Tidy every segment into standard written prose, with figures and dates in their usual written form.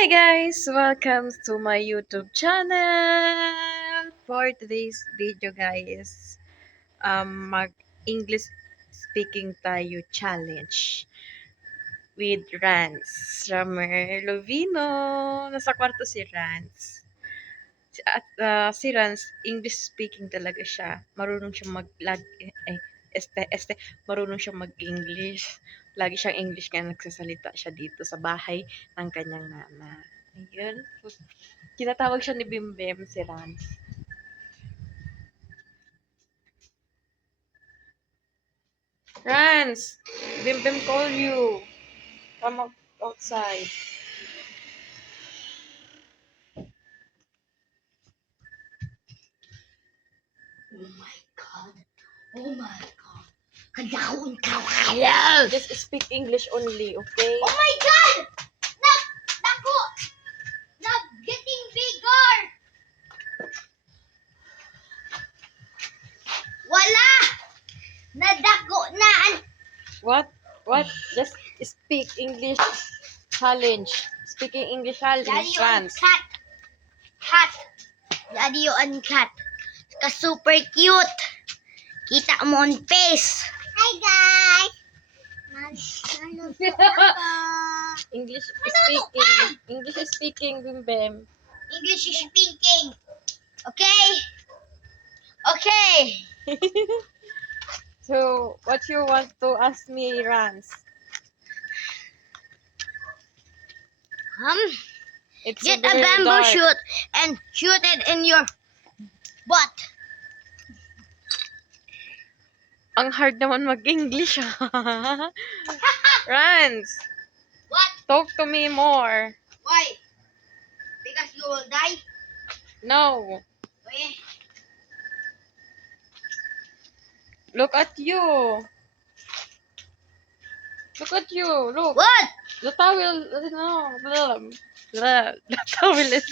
Hi guys! Welcome to my YouTube channel! For today's video guys, mag-English speaking tayo challenge with Rans. Ramer Lovino. Nasa kwarto si Rans. Si Rans, English speaking talaga siya. Marunong siya marunong siya mag-English. Lagi siyang English kaya nagsasalita siya dito sa bahay ng kanyang mama. Ayun. Tinatawag siya ni Bimbem, si Rans. Rans! Bimbem call you. Come outside. Oh my God. Oh my God. Kadakon ka kayo. Just speak English only, okay? Oh my God. Nako. Getting bigger. Wala. Nadako na. What? Just speak English challenge. Speaking English challenge, Daddy on Rans. cat. Cat. Daddy on cat. Ka super cute. Kita mo on face. Hi guys. English speaking. English speaking, Bimbem. English speaking. Okay. Okay. So, what you want to ask me, Rans? It's Get a very bamboo dark. shoot and shoot it in your butt. Ang hard naman mag-English, Rans, What? talk to me more. Why? Because you will die? No. Okay. Look at you. Look at you. Look. What? The towel. No. The towel is...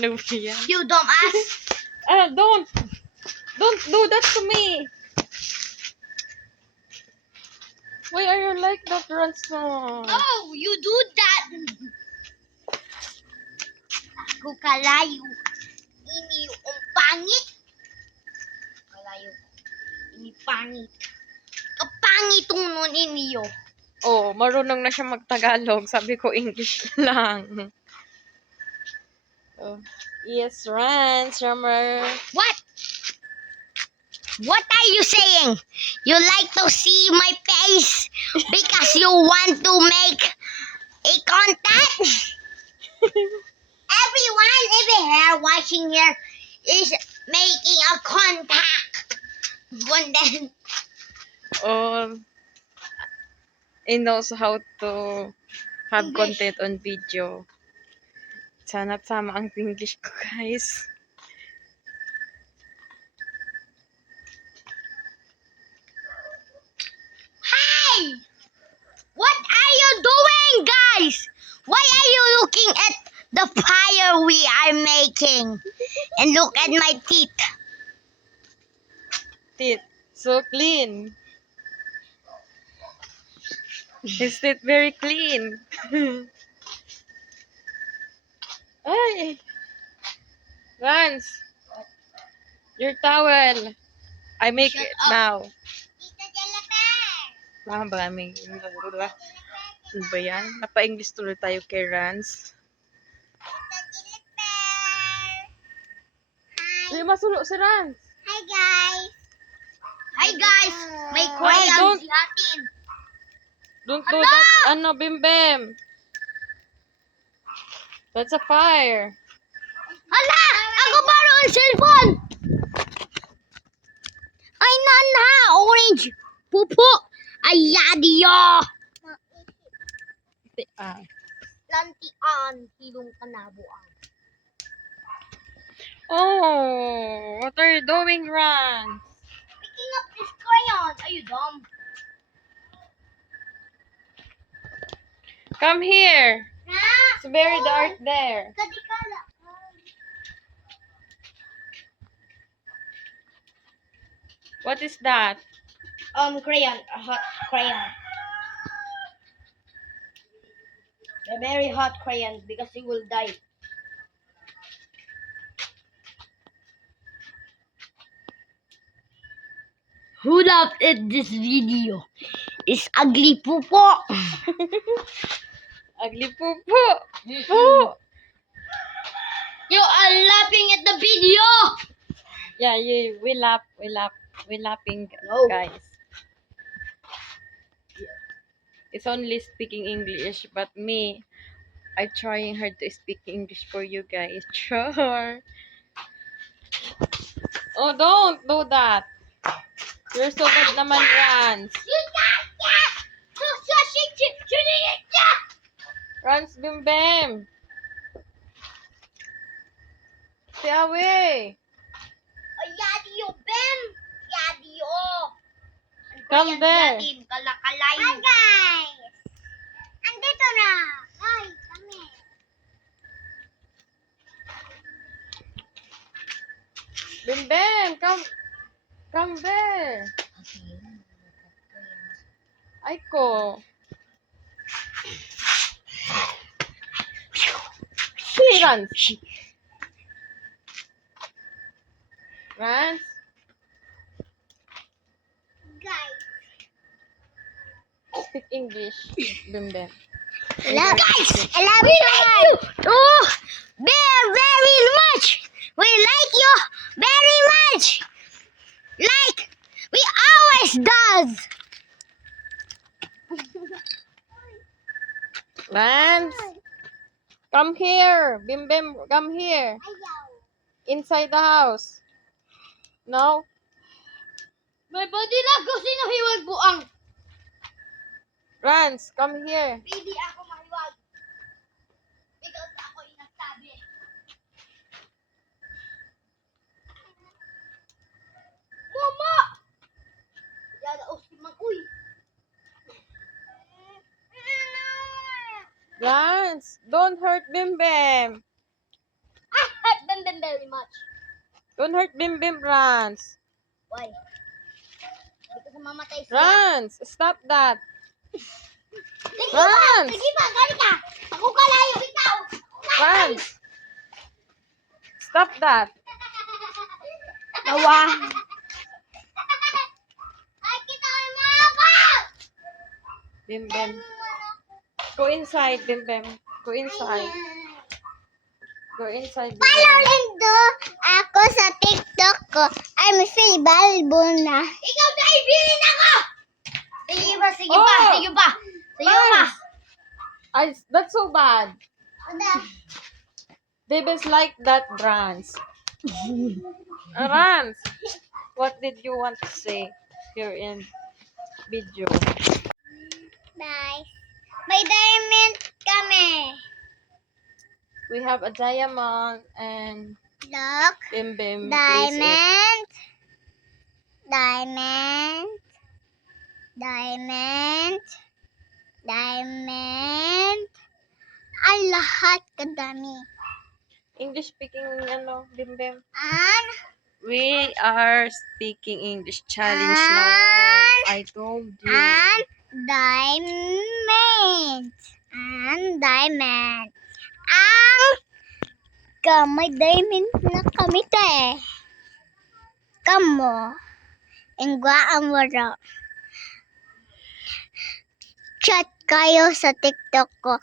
Ano ba yan? You dumbass. Don't do that to me. Why are you like that, Rans? Oh, you do that. Ako kalayo. Ini yung pangit. Kalayo. Ini pangit. Kapangit nun iniyo. Oh, marunong na siya mag-Tagalog. Sabi ko English lang. Oh. Yes, Rans, Rammer. What? What are you saying? You like to see my face because you want to make a contact? Everyone over here watching here is making a contact. And then, Oh, he knows how to have English. content on video. Sana tama ang English ko, guys. hey! What are you doing, guys? Why are you looking at the fire we are making? And look at my teeth. Teeth, so clean. His teeth very clean. Ay! Rans! Your towel. I make Shut it up. now. Tita Jennifer! Tama ba kami? Ano ba yan? Napa-English tuloy tayo kay Rans. Hindi masulo si Rans. Hi guys! Hi guys! May Hi, Korean don't- si atin. Don't do Hala! that. Ano, Bimbem. That's a fire. Hala! Ako baro ang cellphone! Ay nana! Orange! Pupo! Ay yadiyo! Ah. Lantian! Hilong kanabuan. Oh, what are you doing, Rans? Picking up this crayon! Are you dumb? Come here. Nah! It's very dark there. Kadikala! What is that? Crayon. A hot crayon. A very hot crayon because you will die. Who laughed at this video? It's ugly pupo. Ugly pupo. Po. You are laughing at the video. Yeah, we laughing, No. guys. It's only speaking English, but me, I'm trying hard to speak English for you guys. Sure. Oh, don't do that. You're so bad naman, Rans. Rans, Bim Bim. Stay away. Yadio, Ben! Yadio! Come there. Kalakalay. Hi, guys! Andito na! Hi, kami. Bim Bim, come there. Aiko. Hey, Rans. Rans. Guys. Speak English, Bim Bim. Guys, I love you. Oh, very much. We like you very much. Like we always does. Rans. Come here. Bim Bim, come here. Inside the house. No? May body lang ko sino hiwag buang. Rans, come here. Hindi ako mahiwag. Because ako yung nagsabi. Mama! Yan o si Maguy. Rans, don't hurt Bim Bim. I hurt them very much. Don't hurt Bim Bim, Rans. Why? Because mamatay siya. Rans, stop that. Sige Rans! ba, gali ka. Ako kalayo, ikaw. Rans, stop that. Tawa. Ay, kita ang mga Bim Bim. Go inside, Bim Bim. Go inside. Go inside, Bim Follow Bim. Lindo ako sa TikTok ko. I'm Phil Balbona. Ikaw na ibilin ako! Sige ba, sige Oh! ba, sige ba. Sige ba. That's so bad. Babies like that, Rans. Rans, what did you want to say here in video? Bye. May diamond kami. We have a diamond and Look. Bim Bim plays it. Diamond. Diamond. Diamond. Diamond. Ang lahat kadami. English speaking, Bim Bim. And We are speaking English challenge now. I told you. and diamond. And diamond. Ang may diamond na kami te. Kamo. Ingwa ang wala. Chat kayo sa TikTok ko.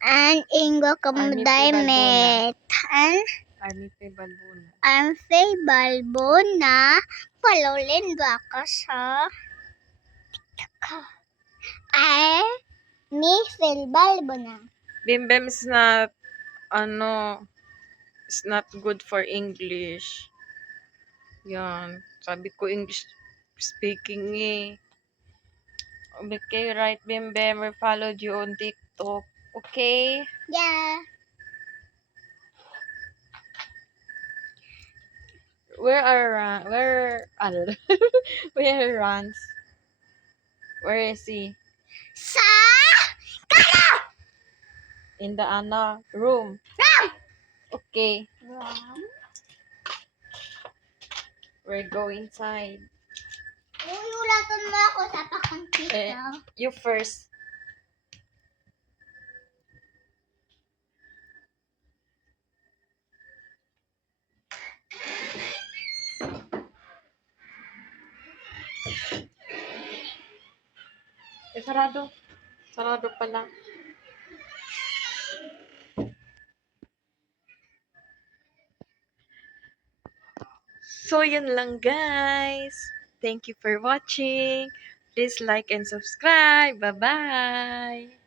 And ingwa kamo Army diamond. And Army Pe Balbuna. ang Faye Balbona. Follow Lindo ako sa TikTok ko. Ay, ni Faye Balbona. Bim Bim is not, it's not good for English. Yan. Sabi ko English speaking eh. Okay, right, Bim Bim. We followed you on TikTok. Okay? Yeah. Where Rans? Where is he? Sa kano? In the room. Okay. We're going inside. Uyulatan mo ako sa pakangkit You first. Sarado. Sarado pala. So, yun lang guys. Thank you for watching. Please like and subscribe. Bye-bye.